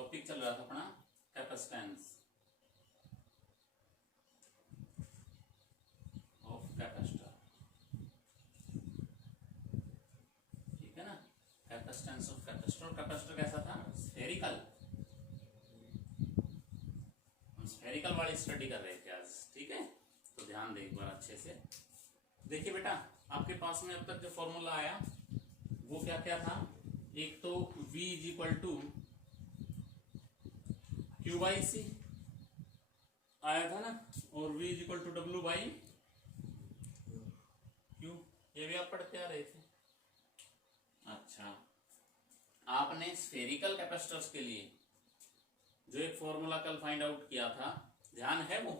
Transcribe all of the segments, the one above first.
Topic चल रहा था अपना कैपेसिटेंस ऑफ कैपेसिटर, ठीक है ना। कैपेसिटेंस ऑफ कैपेसिटर, कैपेसिटर कैसा था, स्फेरिकल। हम स्फेरिकल वाली स्टडी कर रहे थे आज, ठीक है। तो ध्यान दे एक बार अच्छे से। देखिए बेटा, आपके पास में अब तक जो फॉर्मूला आया वो क्या क्या था। एक तो V is equal to Q by C आया था ना, और V is equal to W by Q, ये भी आप पढ़ते आ रहे थे। अच्छा, आपने स्फेरिकल कैपेसिटर्स के लिए जो एक फॉर्मूला कल फाइंड आउट किया था, ध्यान है वो,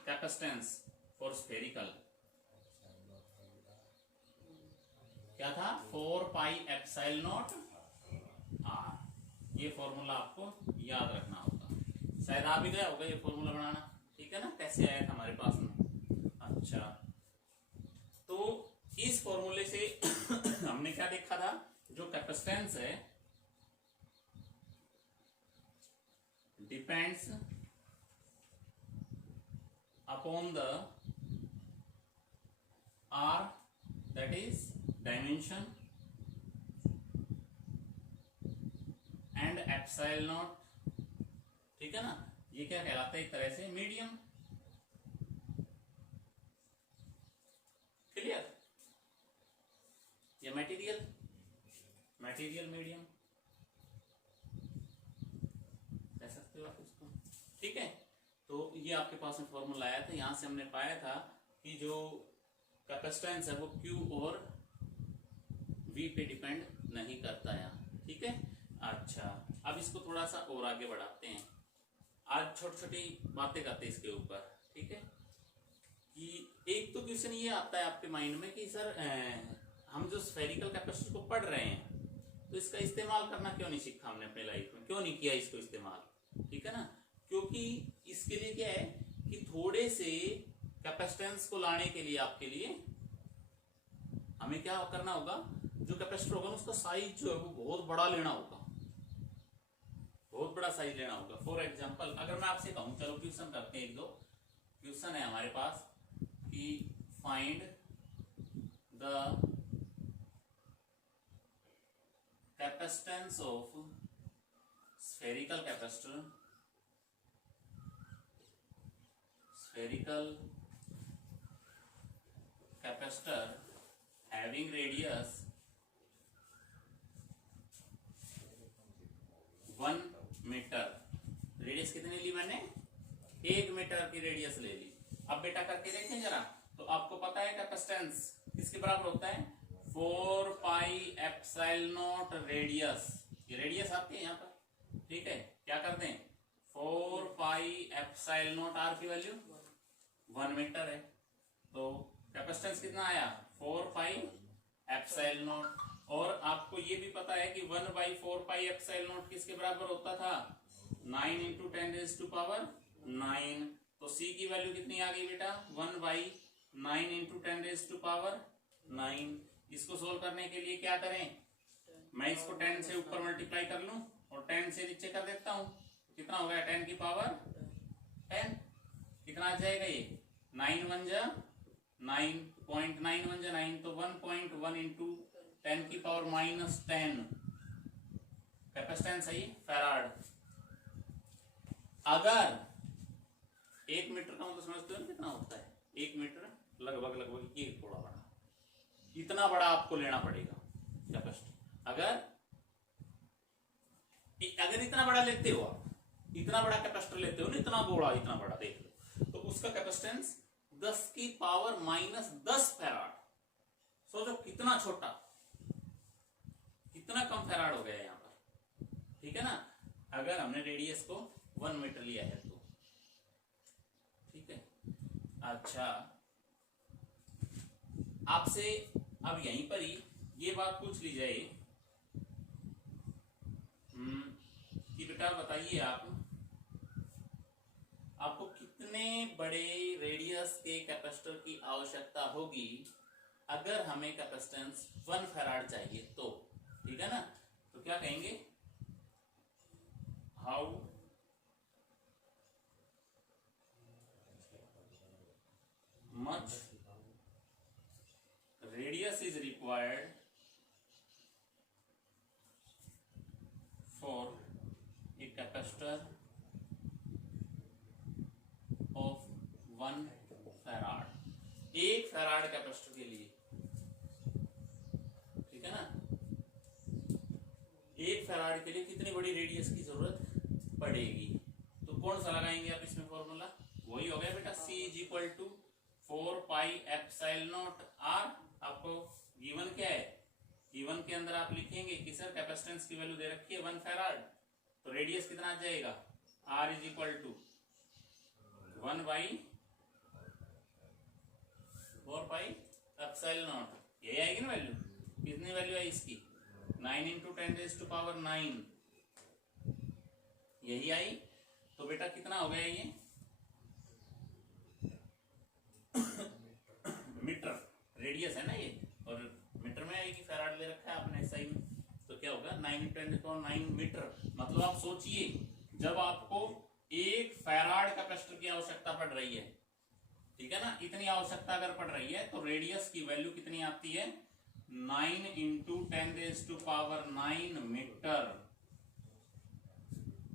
कैपेसिटेंस फॉर स्फेरिकल क्या था, 4 पाई एप्सिलॉन नॉट आर। ये फॉर्मूला आपको याद रखना होगा, शायद आ भी गया होगा ये फॉर्मूला बनाना, ठीक है ना, कैसे आया था हमारे पास में। अच्छा, तो इस फॉर्मूले से हमने क्या देखा था, जो कैपेसिटेंस है depends upon the R, that is dimension, and epsilon naught, ठीक है ना। ये क्या कहलाता है, एक तरह से मीडियम। क्लियर, ये मटेरियल, मटेरियल मीडियम कह सकते हो आप इसको, ठीक है। तो ये आपके पास में फॉर्मूला आया था, यहां से हमने पाया था कि जो कैपेसिटेंस है वो Q और V पे डिपेंड नहीं करता यहाँ, ठीक है। अच्छा, अब इसको थोड़ा सा और आगे बढ़ाते हैं। आज छोटी छोटी बातें करते हैं इसके ऊपर, ठीक है। कि एक तो क्वेश्चन ये आता है आपके माइंड में कि सर हम जो स्फेरिकल कैपेसिटर को पढ़ रहे हैं तो इसका इस्तेमाल करना क्यों नहीं सीखा हमने अपने लाइफ में, क्यों नहीं किया इसको इस्तेमाल, ठीक है ना। क्योंकि इसके लिए क्या है कि थोड़े से कैपेसिटेंस को लाने के लिए आपके लिए हमें क्या करना होगा, जो कैपेसिटर होगा उसका साइज जो है वो बहुत बड़ा लेना होगा, बहुत बड़ा साइज लेना होगा। फॉर एग्जांपल अगर मैं आपसे कहूं, चलो क्वेश्चन करते हैं, एक दो क्वेश्चन है हमारे पास कि find the capacitance of spherical capacitor, spherical capacitor having radius 1 metre. Radius कितनी ली मैंने, 1 मीटर की रेडियस ले ली। अब बेटा करके देखें जरा, तो आपको पता है कैपेसिटेंस किसके बराबर होता है, 4 पाई एप्सिलॉन नॉट रेडियस। ये रेडियस आती है यहाँ पर, ठीक है। क्या करते हैं, 4 पाई एप्सिलॉन नॉट आर की वैल्यू 1 मीटर है, तो कैपेसिटेंस कितना आया, 4 पाई एप्सिलॉन नॉट। और आपको ये भी पता है कि 1 बाई 4 पाई एप्सिलॉन नॉट किसके बराबर होता था, 9 इंटू 10 रेज़ टू पावर 9। तो C की वैल्यू कितनी आ गई बेटा, 1 by 9 into 10 raise to power 9। इसको सोल्व करने के लिए क्या करें, मैं इसको 10 से ऊपर मल्टीप्लाई कर लूं और 10 से नीचे कर देता हूं, कितना हो गया, 10 की पावर 10। कितना आ जाएगा ये, 9 1 जा 9.9 1 जा 9, तो 1.1 इंटू 10 की पावर -10 कैपेसिटेंस है ये, फैराड। अगर 1 मीटर का मतलब समझते हो कितना होता है, 1 मीटर लगभग लगभग ये थोड़ा बड़ा, इतना बड़ा आपको लेना पड़ेगा कैपेसिटर। अगर इतना बड़ा लेते हो आप, इतना बड़ा कैपेसिटर लेते हो ना, इतना बड़ा, इतना बड़ा देख लो, तो उसका कैपेसिटेंस 10 की पावर -10 फैराड। सोचो कितना छोटा, कितना कम फैराड हो गया यहाँ पर, ठीक है ना। अगर हमने रेडियस को 1 मीटर लिया है तो, ठीक है। अच्छा, आपसे अब यहीं पर ही ये बात पूछ ली जाए कि बेटा बताइए आपको कितने बड़े रेडियस के कैपेसिटर की आवश्यकता होगी अगर हमें कैपेसिटेंस 1 फैराड चाहिए तो, ठीक है ना। तो क्या कहेंगे, how much radius is required for a capacitor of 1 farad, 1 farad capacitor के लिए, ठीक है ना, 1 फैराड के लिए कितनी बड़ी रेडियस की जरूरत पड़ेगी। तो कौन सा लगाएंगे आप इसमें फॉर्मूला, वही हो गया बेटा C is equal to 4 pi epsilon naught R। आपको गिवन क्या है, गिवन के अंदर आप लिखेंगे कि सर कैपेसिटेंस की वैल्यू दे रखी है 1 फैराड, तो रेडियस कितना आ जाएगा R is equal to 1 by 4 pi epsilon naught, यही आएगी ना वैल्यू। कितनी वैल्यू आई इसकी 9 इंटू 10⁹, यही आई। तो बेटा कितना हो गया ये मीटर रेडियस है ना ये, और मीटर में आएगी, फैराड ले रखा है आपने सही में, तो क्या होगा 9 इंटू 10⁹ मीटर। मतलब आप सोचिए जब आपको 1 फैराड कैपेसिटर की आवश्यकता पड़ रही है, ठीक है ना, इतनी आवश्यकता अगर पड़ रही है तो रेडियस की वैल्यू कितनी आती है 9 इंटू 10⁹ मीटर।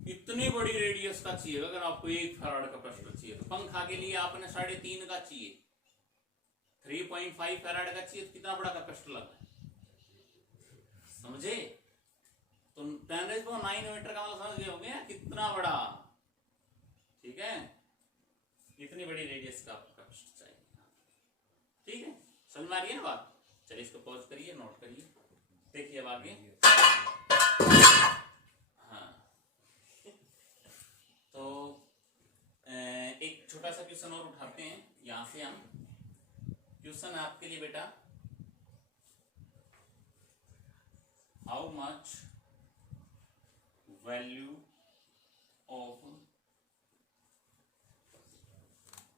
इतनी बड़ी रेडियस का चाहिए अगर आपको 1 फैराड कैपेसिटर चाहिए। तो पंखा के लिए आपने 3.5 का चाहिए, 3.5 फैराड का चाहिए, तो कितना बड़ा कैपेसिटर लगा है, समझे। तो 10⁹ मीटर का मतलब समझ गए होंगे कितना बड़ा, ठीक है, इतनी बड़ी रेडियस का आपको कैपेसिटर चाहिए, ठीक है, समझ में आ रही है ना बात। चलिए इसको पॉज करिए, नोट करिए, देखिए अब आगे। हाँ, तो एक छोटा सा क्वेश्चन और उठाते हैं यहां से हम। क्वेश्चन है आपके लिए बेटा, how much value of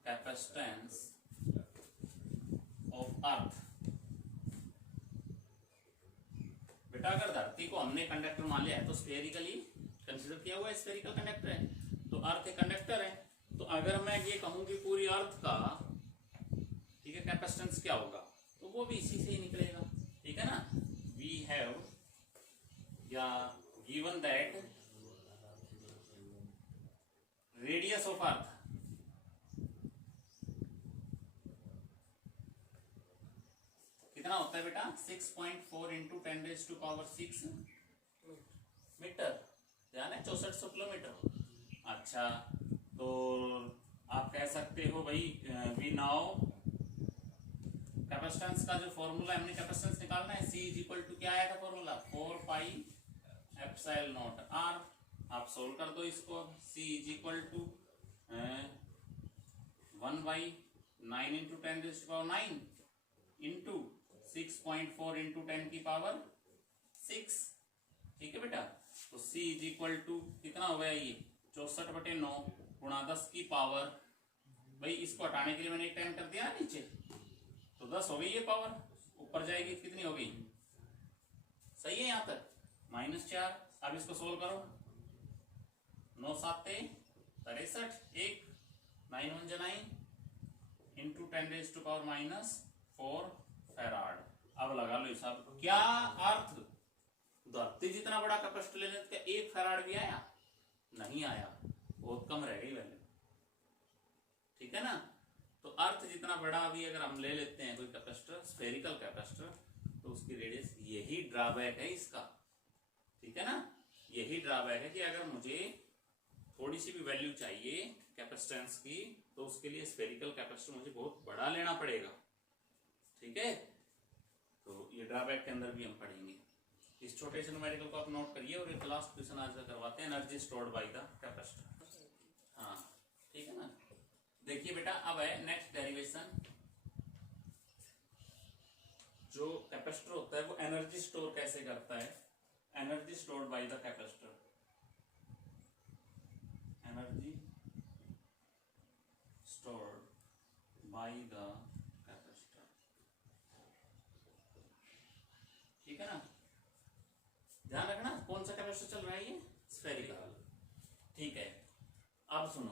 capacitance of earth. बेटा अगर धरती को हमने कंडक्टर मान लिया है तो स्फेरिकली कंसीडर किया हुआ है, स्फेरिकल कंडक्टर है, तो अर्थ एक कंडक्टर है। तो अगर मैं ये कहूं कि पूरी अर्थ का, ठीक है, कैपेसिटेंस क्या होगा, तो वो भी इसी से ही निकलेगा, ठीक है ना। वी हैव या given that radius of earth कितना होता है बेटा 6.4 इंटू 10⁶ मीटर, ध्यान है 6400 किलोमीटर। अच्छा, तो आप कह सकते हो भाई वी नाउ कैपेसिटेंस का जो फॉर्मूला हमने कैपेसिटेंस निकालना है, C इज इक्वल टू क्या आया था formula 4 pi epsilon naught R। आप सोल्व कर दो इसको, C is equal to 1 by 9 into 10⁹ into 6.4 into 10⁶, ठीक है बेटा। तो C इज इक्वल टू कितना हो गया ये 64/9 गुणा 10 की पावर, भाई इसको हटाने के लिए मैंने एक टाइम कर दिया ना नीचे, तो 10 हो गई ये पावर, ऊपर जाएगी कितनी हो गई, सही है यहाँ तक -4। अब इसको सोल्व करो, 9 7 63, 1 9 1 9 इंटू 10⁻⁻4 फैराड। अब लगा लो हिसाब, क्या अर्थ धरती जितना बड़ा कैपेसिटर लेने का 1 फैराड भी आया, नहीं आया, बहुत कम रह गई वैल्यू, ठीक है ना। तो अर्थ जितना बड़ा अभी अगर हम ले लेते हैं कोई कैपेसिटर, स्फेरिकल कैपेसिटर, तो उसकी रेडियस, यही ड्रॉबैक है इसका, ठीक है ना, यही ड्रॉबैक है कि अगर मुझे थोड़ी सी भी वैल्यू चाहिए कैपेसिटेंस की, तो उसके लिए स्फेरिकल कैपेसिटर मुझे बहुत बड़ा लेना पड़ेगा, ठीक है। तो ये ड्रॉबैक के अंदर भी हम पढ़ेंगे। इस छोटे से न्यूमेरिकल को आप नोट करिए, और एक लास्ट क्वेश्चन आज का करवाते हैं, energy stored by the capacitor. हाँ, ठीक है ना। देखिए बेटा, अब है नेक्स्ट डेरिवेशन। जो कैपेसिटर होता है वो एनर्जी स्टोर कैसे करता है, energy stored by the capacitor, energy stored by the capacitor, ठीक है ना। ध्यान रखना कौन सा कैपेसिटर चल रहा है, ये स्फेरिकल, ठीक है, अब सुनो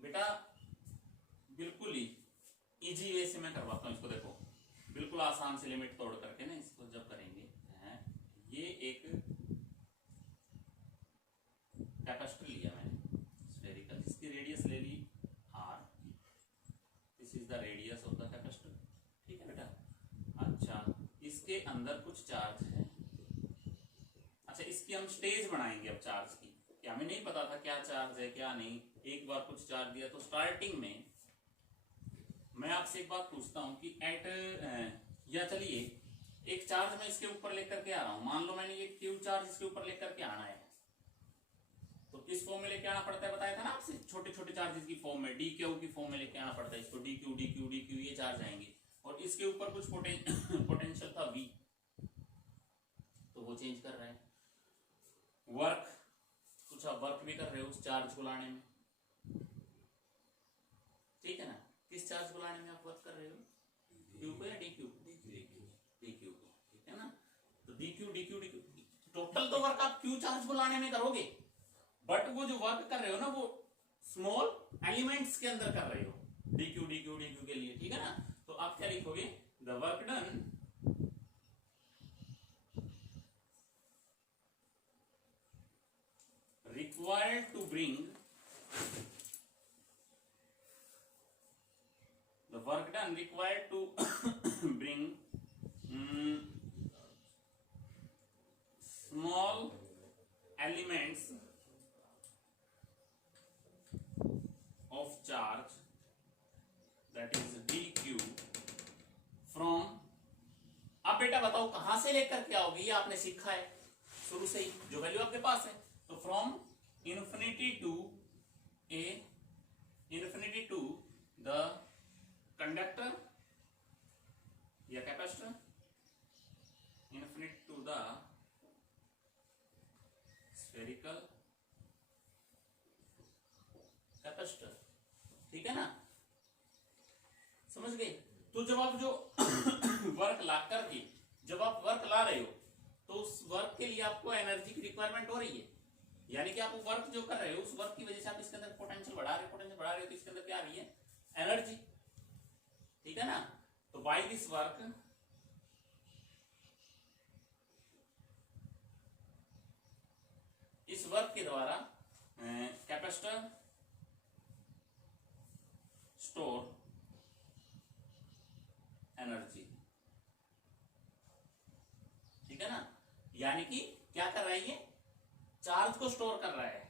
बेटा, बिल्कुल ही इजी वे से मैं करवाता हूँ इसको। देखो बिल्कुल आसान से लिमिट तोड़ करके ना इसको जब करेंगे, ये एक कैपेसिटर लिया मैंने स्फेरिकल, जिसकी रेडियस ले ली r, this is the radius of the capacitor, ठीक है बेटा। अच्छा, इसके अंदर कुछ चार्ज है। अच्छा, इसकी हम स्टेज बनाएंगे अब चार्ज की, कि हमें नहीं पता था क्या चार्ज है क्या नहीं, एक बार कुछ चार्ज दिया। तो स्टार्टिंग में मैं आपसे एक बात पूछता हूं कि या चलिए एक चार्ज मैं इसके ऊपर लेकर के आ रहा हूं, मान लो मैंने ये क्यू चार्ज इसके ऊपर लेकर के आना है, तो किस फॉर्म में लेके आना पड़ता है बताया था ना आपसे, छोटे छोटे चार्जेस की फॉर्म में, डी क्यू की फॉर्म में लेके आना पड़ता है इसको, D Q D Q D Q ये चार्ज आएंगे। और इसके ऊपर कुछ पोटेंशियल था V, तो वो चेंज कर रहा है। वर्क, कुछ आप वर्क भी कर रहे हो उस चार्ज को लाने में, ठीक है ना। किस चार्ज को लाने में आप वर्क कर रहे हो, क्यू को या डी क्यू को, डी क्यू को, ठीक है ना। तो D Q D Q D Q, total तो वर्क आप क्यू चार्ज को लाने में करोगे, बट वो जो वर्क कर रहे हो ना वो स्मॉल एलिमेंट्स के अंदर कर रहे हो, D Q D Q D Q के लिए, ठीक है ना। तो आप क्या लिखोगे, the work done required to bring the work done required to bring small elements of charge, that is dq from, अब बेटा बताओ कहां से लेकर के आओगे, ये आपने सीखा है शुरू से ही, जो वैल्यू आपके पास है। तो from infinity to the conductor या capacitor, infinity to the spherical capacitor, ठीक है ना, समझ गए। तो जब आप जो वर्क ला करके जब आप वर्क ला रहे हो, तो उस वर्क के लिए आपको एनर्जी की रिक्वायरमेंट हो रही है, यानी कि आप वर्क जो कर रहे हो उस वर्क की वजह से आप इसके अंदर पोटेंशियल बढ़ा रहे हो, तो इसके अंदर क्या आ रही है, एनर्जी, ठीक है ना। तो बाय दिस वर्क इस वर्क के द्वारा कैपेसिटर स्टोर एनर्जी, ठीक है ना। यानी कि क्या कर रहा है, ये चार्ज को स्टोर कर रहा है,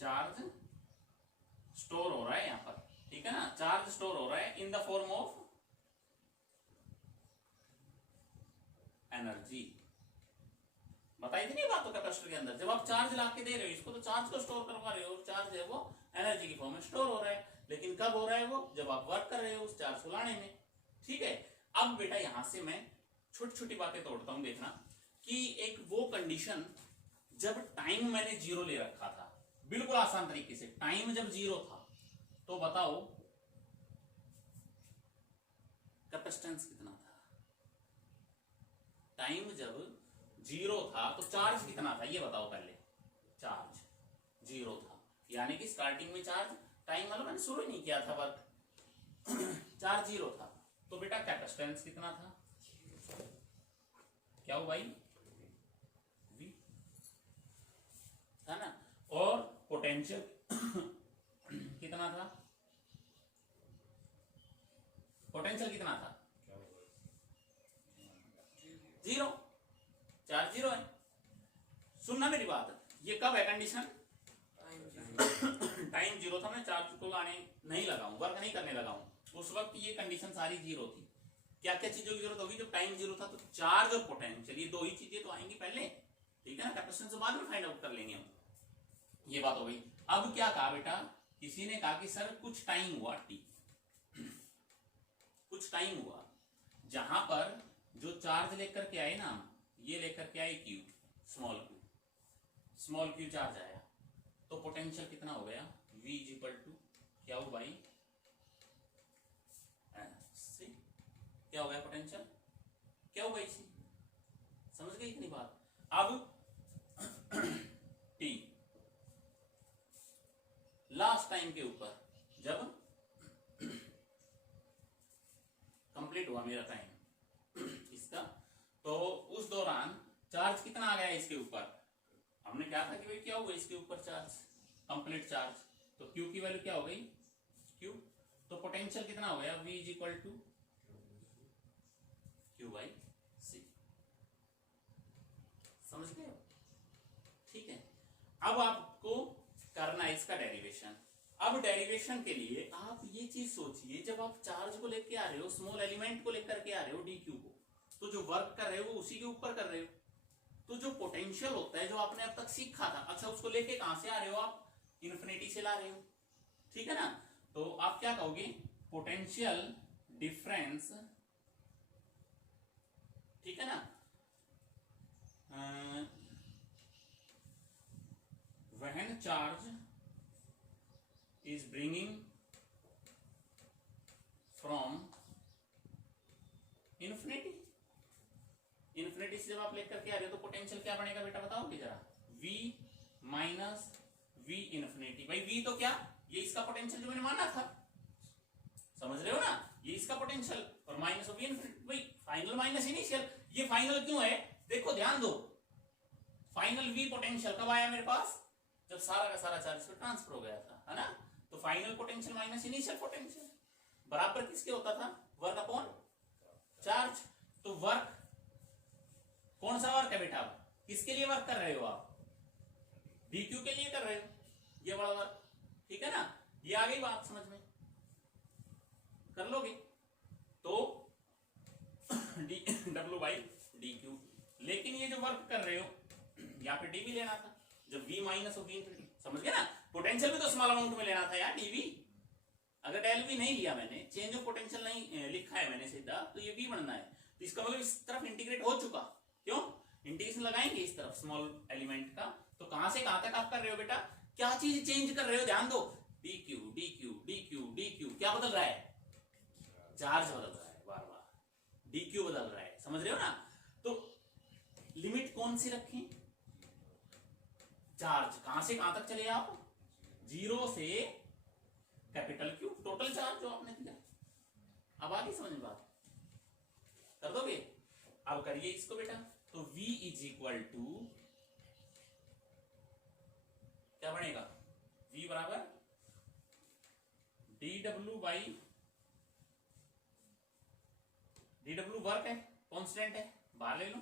चार्ज स्टोर हो रहा है यहां पर, ठीक है ना, चार्ज स्टोर हो रहा है in the form of energy. बताई थी नहीं बात तो कैपेसिटर के अंदर, जब आप चार्ज ला के दे रहे हो इसको, तो चार्ज को स्टोर करवा रहे हो, और चार्ज है वो एनर्जी की फॉर्म में स्टोर हो रहा है। लेकिन कब हो रहा है वो, जब आप वर्क कर रहे हो उस चार्ज को लाने में, ठीक है। अब बेटा यहां से मैं छोटी छोटी बातें तोड़ता हूं, देखना कि एक वो कंडीशन जब टाइम मैंने जीरो ले रखा था, बिल्कुल आसान तरीके से, टाइम जब जीरो था तो बताओ कैपेसिटेंस कितना था, टाइम जब जीरो था तो चार्ज कितना था, ये बताओ पहले। चार्ज जीरो था, यानी कि स्टार्टिंग में चार्ज, टाइम मतलब मैंने शुरू ही नहीं किया था वर्क, चार्ज जीरो था, तो बेटा कैपेसिटेंस कितना था, क्या हो भाई, V था ना। और पोटेंशियल कितना था, पोटेंशियल कितना था, जीरो, चार्ज जीरो है। सुनना मेरी बात, ये कब है कंडीशन, टाइम जीरो था, मैं चार्ज को लाने नहीं लगा हूं, वर्क नहीं करने लगा हूं, उस वक्त ये कंडीशन सारी जीरो थी। क्या क्या चीजों की जरूरत होगी, जब टाइम जीरो था तो चार्ज और पोटेंशियल, ये दो ही चीजें तो आएंगी पहले, ठीक है ना। कैपेसिटेंस बाद में फाइंड आउट कर लेंगे हम, ये बात हो गई। अब क्या कहा बेटा, किसी ने कहा कि सर कुछ टाइम हुआ t, कुछ टाइम हुआ जहां पर जो चार्ज लेकर के आए ना, ये लेकर के आए q, स्मॉल q चार्ज आया, तो पोटेंशियल कितना हो गया, v इक्वल टू क्या हो भाई, क्या हो गया पोटेंशियल, क्या हो भाई, समझ गए इतनी बात। अब t टाइम के ऊपर, जब कंप्लीट हुआ मेरा टाइम इसका, तो उस दौरान चार्ज कितना आ गया इसके ऊपर, हमने क्या था कि भाई क्या होगा इसके ऊपर चार्ज, कंप्लीट चार्ज, तो Q की वैल्यू क्या हो गई Q, तो पोटेंशियल कितना हो गया V is equal to Q by C। समझ गए? ठीक है, अब आपको करना है इसका डेरिवेशन। अब डेरिवेशन के लिए आप ये चीज सोचिए, जब आप चार्ज को लेके आ रहे हो, स्मॉल एलिमेंट को लेकर के आ रहे हो dq को, तो जो वर्क कर रहे हो वो उसी के ऊपर कर रहे हो, तो जो पोटेंशियल होता है जो आपने अब तक सीखा था, अच्छा उसको लेके कहां से आ रहे हो आप, इन्फिनिटी से ला रहे हो, ठीक है ना। तो आप क्या कहोगे, पोटेंशियल डिफरेंस, ठीक है ना, when charge is bringing from infinity, infinity से जब आप लेकर के आ रहे हो तो पोटेंशियल क्या बनेगा बेटा बताओगे जरा, V माइनस V इन्फिनिटी। भाई V तो क्या, ये इसका पोटेंशियल जो मैंने माना था, समझ रहे हो ना, ये इसका पोटेंशियल और माइनस ऑफ V इन्फिनिटी, भाई फाइनल माइनस इनिशियल, ये फाइनल क्यों है, देखो ध्यान दो, फाइनल V पोटेंशियल कब आया मेरे पास, जब सारा का सारा चार्ज पे ट्रांसफर हो गया था, है ना, तो final potential minus initial potential बराबर किसके होता था, वर्क अपॉन चार्ज। तो वर्क कौन सा वर्क है बेटा, किसके लिए वर्क कर रहे हो आप, dq के लिए कर रहे हो, ये वाला वर्क, ठीक है ना, ये आ गई बात समझ में, कर लोगे तो w बाई dq। लेकिन ये जो वर्क कर रहे हो यहाँ पे dv लेना था, जब v माइनस हो v, समझ गए ना, पोटेंशियल भी तो स्मॉल अमाउंट में लेना था यार dv, अगर डेल v नहीं लिया मैंने, चेंज ऑफ पोटेंशियल नहीं लिखा है मैंने सीधा, तो ये v बनना है, तो इसका मतलब इस तरफ इंटीग्रेट हो चुका, क्यों, इंटीग्रेशन लगाएंगे इस तरफ स्मॉल एलिमेंट का, तो कहां से कहां तक आप कर रहे हो बेटा, क्या चीज चेंज कर रहे हो, ध्यान दो, dq dq dq dq, क्या बदल रहा है, चार्ज बदल रहा है, बार बार dq बदल रहा है, समझ रहे हो ना। तो लिमिट कौन सी रखें, चार्ज कहां से कहां तक चले आप, 0 से कैपिटल Q, टोटल चार्ज जो आपने दिया, अब आगे समझ में बात, कर दोगे, अब करिए इसको बेटा, तो V इज इक्वल टू क्या बनेगा, V बराबर dw बाई dw वर्क है, कांस्टेंट है, बाहर ले लो,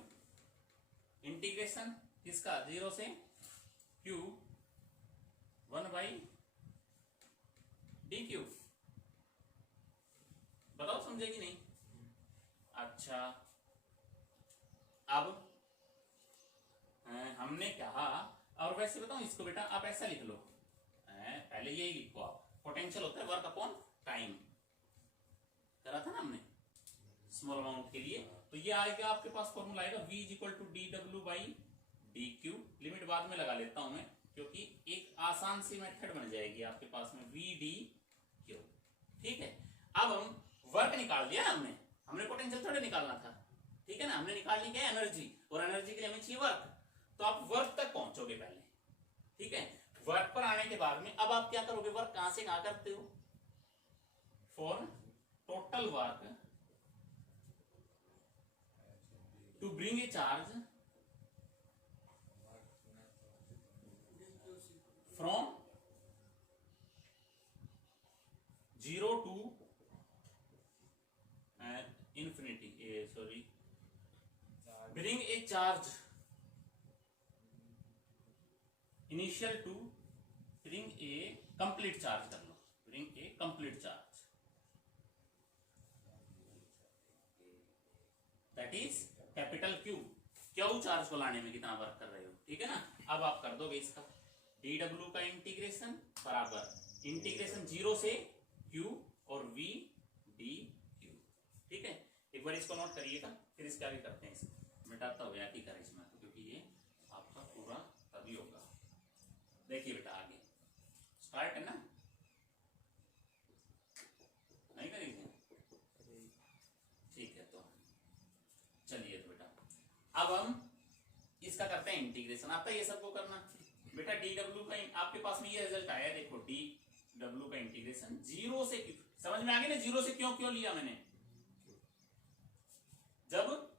इंटीग्रेशन किसका 0 से Q 1 बाई dq, बताओ समझे कि नहीं। अच्छा अब हमने कहा, और वैसे बताओ इसको बेटा आप ऐसा लिख लो, पहले यही लिखो आप, पोटेंशियल होता है वर्क अपॉन टाइम, करा था ना हमने स्मॉल अमाउंट के लिए, तो ये आएगा आपके पास फॉर्मूला आएगा v is equal to dw by dq, limit बाद में लगा लेता हूं मैं, क्योंकि एक आसान सी मेथड बन जाएगी आपके पास में v dq, ठीक है। अब हम वर्क निकाल दिया हमने, हमने पोटेंशियल थोड़े निकालना था, ठीक है ना, हमने निकालनी क्या है एनर्जी, और एनर्जी के लिए हमें चाहिए वर्क, तो आप वर्क तक पहुंचोगे पहले, ठीक है। वर्क पर आने के बाद में अब आप क्या करोगे, वर्क कहां से कहां करते हो, for total work to bring a charge from 0 to infinity, sorry, bring a charge initial to bring a complete charge, कर लो, bring a complete charge, that is capital Q, Q charge को लाने में कितना वर्क कर रहे हो, ठीक है ना। अब आप कर दोगे इसका dw का इंटीग्रेशन बराबर इंटीग्रेशन 0 से Q और V dQ, ठीक है। एक बार इसको नोट करिएगा, फिर इसके आगे करते हैं, इसको मिटाता हुआ ही करें इसमें, क्योंकि ये आपका पूरा तभी होगा। देखिए बेटा आगे स्टार्ट है ना, नहीं करेंगे, ठीक है, तो चलिए तो बेटा अब हम इसका करते हैं इंटीग्रेशन, आता है ये सबको करना बेटा, dw का आपके पास में ये रिजल्ट आया, देखो d डब्ल्यू का इंटीग्रेशन जीरो से क्यू, समझ में आ गया ना जीरो से क्यों क्यों लिया मैंने, जब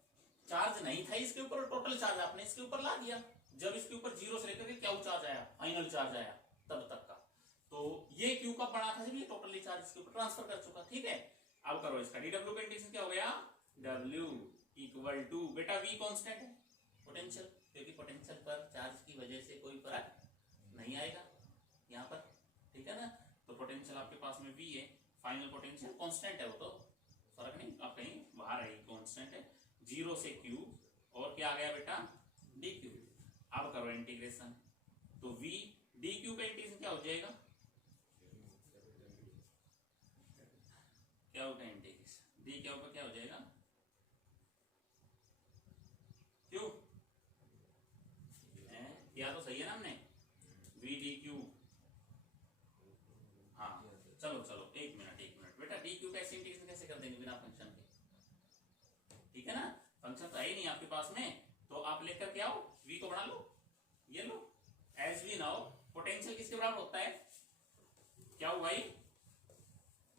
चार्ज नहीं था इसके ऊपर, टोटल चार्ज आपने इसके ऊपर ला दिया, जब इसके ऊपर जीरो से लेकर के क्या चार्ज आया, फाइनल चार्ज आया तब तक का, तो ये क्यू कब बना था जब ये टोटली चार्ज इसके ऊपर ट्रांसफर कर चुका। ठीक है, अब करो इसका डब्ल्यू का इंटीग्रेशन क्या हो गया, डब्ल्यू इक्वल टू, बेटा वी कांस्टेंट है पोटेंशियल, क्योंकि पोटेंशियल पर चार्ज की वजह से कोई फर्क नहीं आएगा यहाँ पर, ठीक है ना, तो पोटेंशियल आपके पास में वी है, फाइनल पोटेंशियल कांस्टेंट है, वो तो फर्क नहीं, आप कहीं बाहर है, कांस्टेंट है, जीरो से क्यू और क्या आ गया बेटा डी क्यू। अब करो इंटीग्रेशन, तो वी डी क्यू का इंटीग्रेशन क्या हो जाएगा, क्या होगा इंटीग्रेशन डी क्या होगा, क्या हो जाएगा क्यू, या तो सही है ना हमने, वी डी क्यू, हाँ चलो चलो एक मिनट बेटा, डी क्यू का इंटीग्रेशन कैसे कर देंगे बिना फंक्शन के, ठीक है ना, फंक्शन तो है ही नहीं आपके पास में, तो आप लेकर के आओ, v को बना लो, ये लो, एज वी नाउ पोटेंशियल किसके बराबर होता है, क्या हुआ ये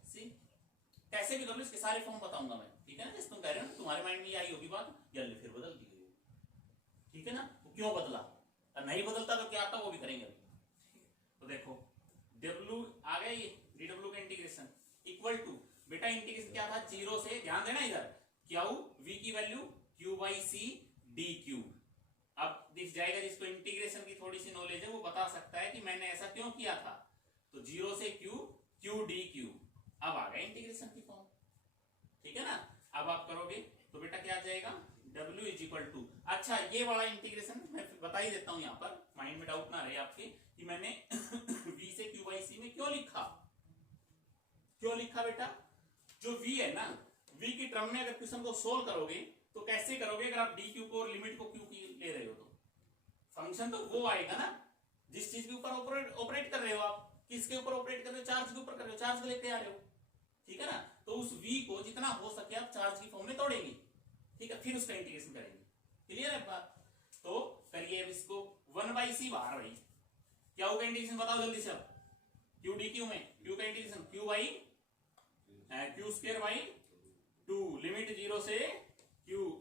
सी, कैसे भी कर लो, इसके सारे फॉर्म बताऊंगा मैं, ठीक है ना, जैसे तुम कह रहे हो तुम्हारे माइंड में ये आई होगी बात, जल्दी फिर बदल दी गई, ठीक है ना, तो क्यों बदला, और नहीं बदलता तो क्या आता वो भी करेंगे, तो देखो डब्ल्यू आ गया, ये डी डब्ल्यू का इंटीग्रेशन इक्वल टू, बेटा इंटीग्रेशन क्या था, जीरो से, ध्यान देना इधर, क्यू वी की value Q by C D Q, अब दिख जाएगा जिसको इंटीग्रेशन की थोड़ी सी नॉलेज है वो बता सकता है कि मैंने ऐसा क्यों किया था, तो जीरो से क्यू क्यू डी क्यू, अब आ गया इंटीग्रेशन की फॉर्म, ठीक है ना, अब आप करोगे तो बेटा क्या आ जाएगा, W इज इक्वल टू, अच्छा ये वाला इंटीग्रेशन मैं बता ही देता हूं यहाँ पर, माइंड में डाउट ना रहे आपके कि मैंने V से Q बाई C में क्यों लिखा बेटा, जो V है ना, V की टर्म में अगर क्वेश्चन को सोल्व करोगे तो कैसे करोगे, अगर आप डी क्यू को और लिमिट को क्यू की ले रहे हो तो फंक्शन तो वो आएगा ना जिस चीज के ऊपर ऑपरेट कर रहे हो, आप किसके ऊपर ऑपरेट कर रहे हो, चार्ज के ऊपर कर रहे हो, चार्ज लेते आ रहे हो, ठीक है ना, तो उस V को जितना हो सके आप चार्ज की फॉर्म में तोड़ेंगे, ठीक है, फिर उसका इंटीग्रेशन करेंगे, क्लियर है बात, तो करिए अब इसको 1/c बाहर भाई, क्या होगा इंटीग्रेशन बताओ जल्दी से, अब क्यू डी क्यू में क्यू का integration Q by Q square by 2, limit zero से क्यू,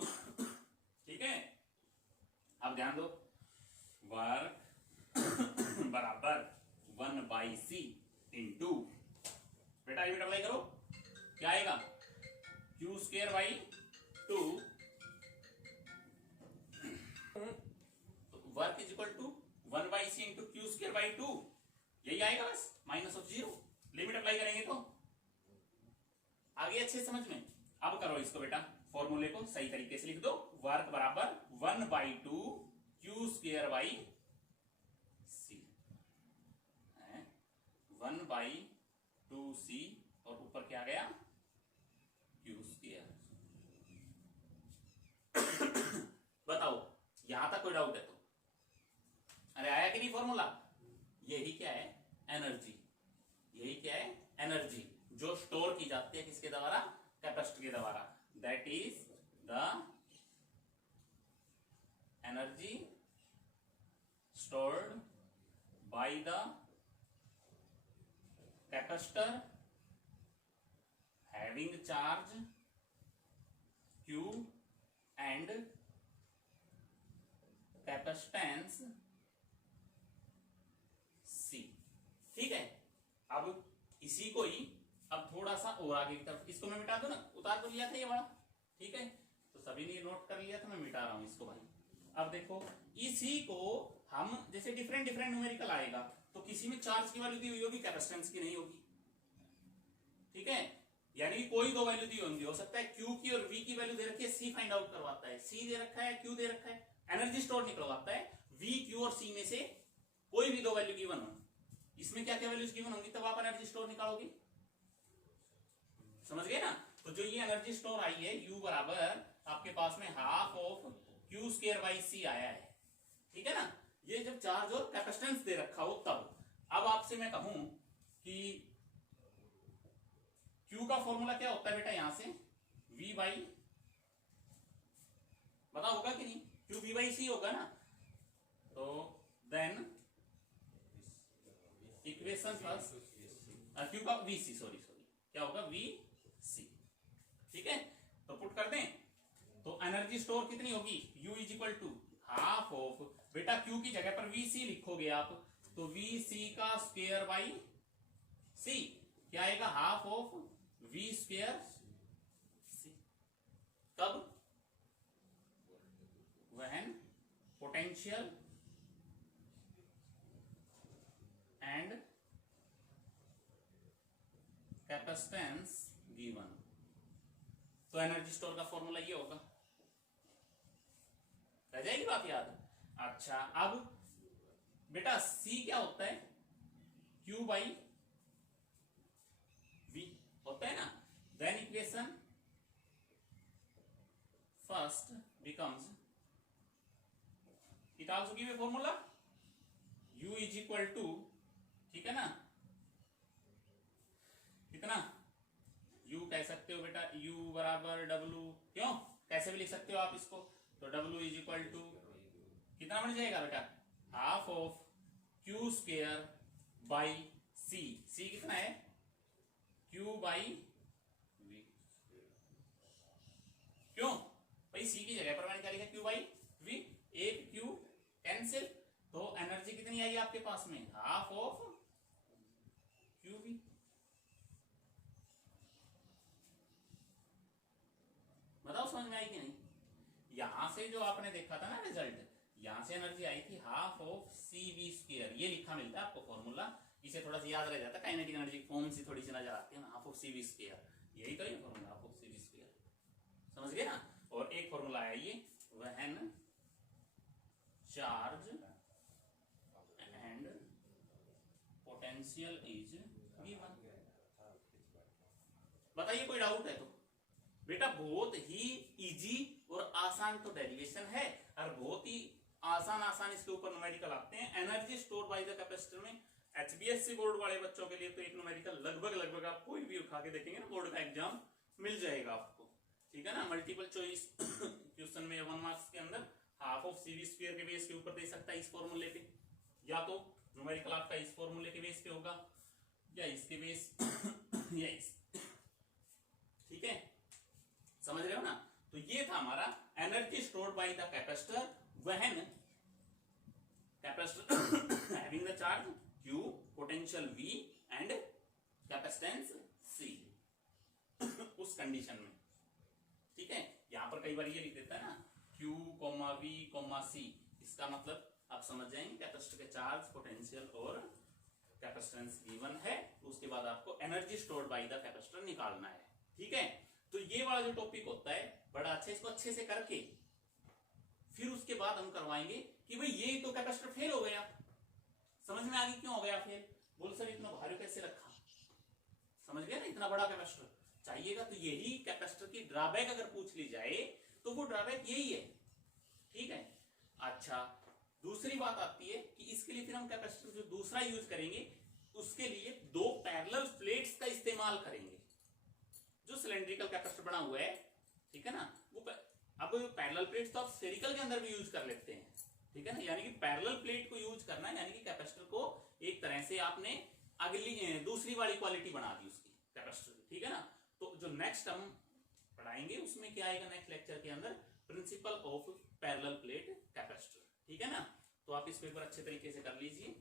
ठीक है, अब ध्यान दो, वर्क बराबर 1/c इंटू, बेटा लिमिट अप्लाई करो, क्या आएगा Q square by 2, work is equal to 1/c into Q square by 2, यही आएगा बस, minus of zero, limit apply करेंगे तो आगे अच्छे समझ में। अब करो इसको बेटा, फॉर्मूले को सही तरीके से लिख दो, वर्क बराबर 1/2 Q square by C, 1/2c और ऊपर क्या आ गया क्यू स्क्वायर। बताओ यहां तक कोई डाउट है तो, अरे आया कि नहीं फॉर्मूला, यही क्या है एनर्जी, यही क्या है एनर्जी जो स्टोर की जाती है किसके द्वारा, कैपेसिटर के द्वारा, that is the energy stored by the capacitor having charge Q and capacitance C, ठीक है। अब इसी को ही अब थोड़ा सा और आगे की तरफ, इसको मैं मिटा दूं ना, उतार तो लिया था ये वाला, ठीक है, तो सभी ने नोट कर लिया था, मैं मिटा रहा हूं इसको भाई। अब देखो इसी को हम जैसे डिफरेंट न्यूमेरिकल आएगा तो किसी में चार्ज की वैल्यू दी हुई होगी, कैपेसिटेंस की नहीं होगी, ठीक है, यानी कि कोई दो वैल्यू दी होंगी, हो सकता है Q की और V की वैल्यू दे रखी है, C फाइंड आउट करवाता है, C दे रखा है, Q दे रखा है, एनर्जी स्टोर निकलवाता है, V Q और C में से कोई भी दो वैल्यू गिवन हो, इसमें क्या क्या वैल्यूज गिवन होंगी तब आप एनर्जी स्टोर निकालोगे, समझ गए ना। तो जो ये एनर्जी स्टोर आई है U बराबर आपके पास में half of Q square by C आया है, ठीक है ना, ये जब चार्ज और कैपेसिटेंस दे रखा हो तब। अब आपसे मैं कहूं कि Q का फॉर्मूला क्या होता है बेटा, यहां से V बाई, बता होगा कि नहीं, Q V बाई सी होगा ना, तो देन इक्वेशन प्लस क्यू का वीसी, सॉरी क्या होगा, वीसी। ठीक है, तो पुट कर दें तो एनर्जी स्टोर कितनी होगी, U is equal to half of, बेटा Q की जगह पर VC लिखोगे आप, तो VC का स्क्वायर बाई C क्या आएगा, half of V square C। कब, when potential and capacitance given. तो एनर्जी स्टोर का फॉर्मूला ये होगा, रह जाएगी बात याद। अच्छा, अब बेटा C क्या होता है, Q बाई V होता है ना, then equation first becomes, it also give a formula U is equal to, ठीक है ना, कितना U कह सकते हो बेटा, U बराबर W, क्यों कैसे भी लिख सकते हो आप इसको, तो W इज इक्वल टू कितना बन जाएगा बेटा, half of Q square by C। C कितना है, Q बाई V। क्यों भाई, C की जगह पर मैंने क्या लिखा, Q बाई V, एक Q कैंसिल, तो एनर्जी कितनी आई आपके पास में, हाफ ऑफ QV। बताओ समझ में आई कि नहीं। यहां से जो आपने देखा था ना रिजल्ट, यहां से एनर्जी आई थी हाफ ऑफ CV स्क्वायर, ये लिखा मिलता है आपको फॉर्मूला, इसे थोड़ा सा याद रह जाता है, काइनेटिक एनर्जी फॉर्म सी थोड़ी सी नजर आती है ना, हाफ ऑफ CV स्क्वायर, यही तो है formula, half of CV square, समझ गए ना। और एक फॉर्मूला है ये, when charge and potential is given. बताइए कोई डाउट है तो। बेटा बहुत ही इजी और आसान तो डेरिवेशन है, और बहुत ही आसान इसके ऊपर न्यूमेरिकल आते हैं। Energy store by the capacitor में HBSC बोर्ड वाले बच्चों के लिए तो एक न्यूमेरिकल लगभग आप कोई भी उठा के देखेंगे ना, बोर्ड का एग्जाम मिल जाएगा आपको, ठीक है ना। मल्टीपल चॉइस क्वेश्चन में 1 मार्क्स के अंदर हाफ ऑफ CV स्क्वायर के बेस के ऊपर दे सकता है इस फॉर्मूले पे, या तो न्यूमेरिकल आपका इस फॉर्मूले के बेस पे होगा, या इसके बेस या इस, ठीक है, समझ रहे हो ना। तो ये था हमारा energy stored by the capacitor when capacitor having the charge Q, potential V and capacitance C उस कंडीशन में, ठीक है। यहां पर कई बार ये लिख देता है ना Q, V, C, इसका मतलब आप समझ जाएंगे कैपेसिटर के चार्ज, पोटेंशियल और कैपेसिटेंस गिवन है, उसके बाद आपको energy stored by the capacitor निकालना है, ठीक है। तो ये वाला जो टॉपिक होता है बड़ा अच्छा, इसको अच्छे से करके फिर उसके बाद हम करवाएंगे कि भाई ये तो कैपेसिटर फेल हो गया, समझ में आ गई क्यों हो गया फेल, बोल सर इतना भारी कैसे रखा, समझ गया ना, इतना बड़ा कैपेसिटर चाहिएगा। तो यही कैपेसिटर की ड्रॉबैक अगर पूछ ली जाए तो वो ड्रॉबैक यही है, ठीक है। अच्छा, दूसरी बात आती है कि इसके लिए फिर हम कैपेसिटर जो दूसरा यूज करेंगे उसके लिए 2 पैरेलल प्लेट्स का इस्तेमाल करेंगे। जो सिलेंड्रिकल कैपेसिटर बना हुआ है, ठीक है ना, वो अब पैरेलल प्लेट्स तो आप स्फेरिकल के अंदर भी यूज कर लेते हैं, ठीक है ना, यानी कि पैरेलल प्लेट को यूज करना है, यानी कि कैपेसिटर को एक तरह से आपने अगली दूसरी वाली क्वालिटी बना दी उसकी कैपेसिटर की, ठीक है ना। तो जो नेक्स्ट हम पढ़ाएंगे उसमें क्या आएगा नेक्स्ट लेक्चर के अंदर, principle of parallel plate capacitor, ठीक है ना। तो आप इस पेपर अच्छे तरीके से कर लीजिए।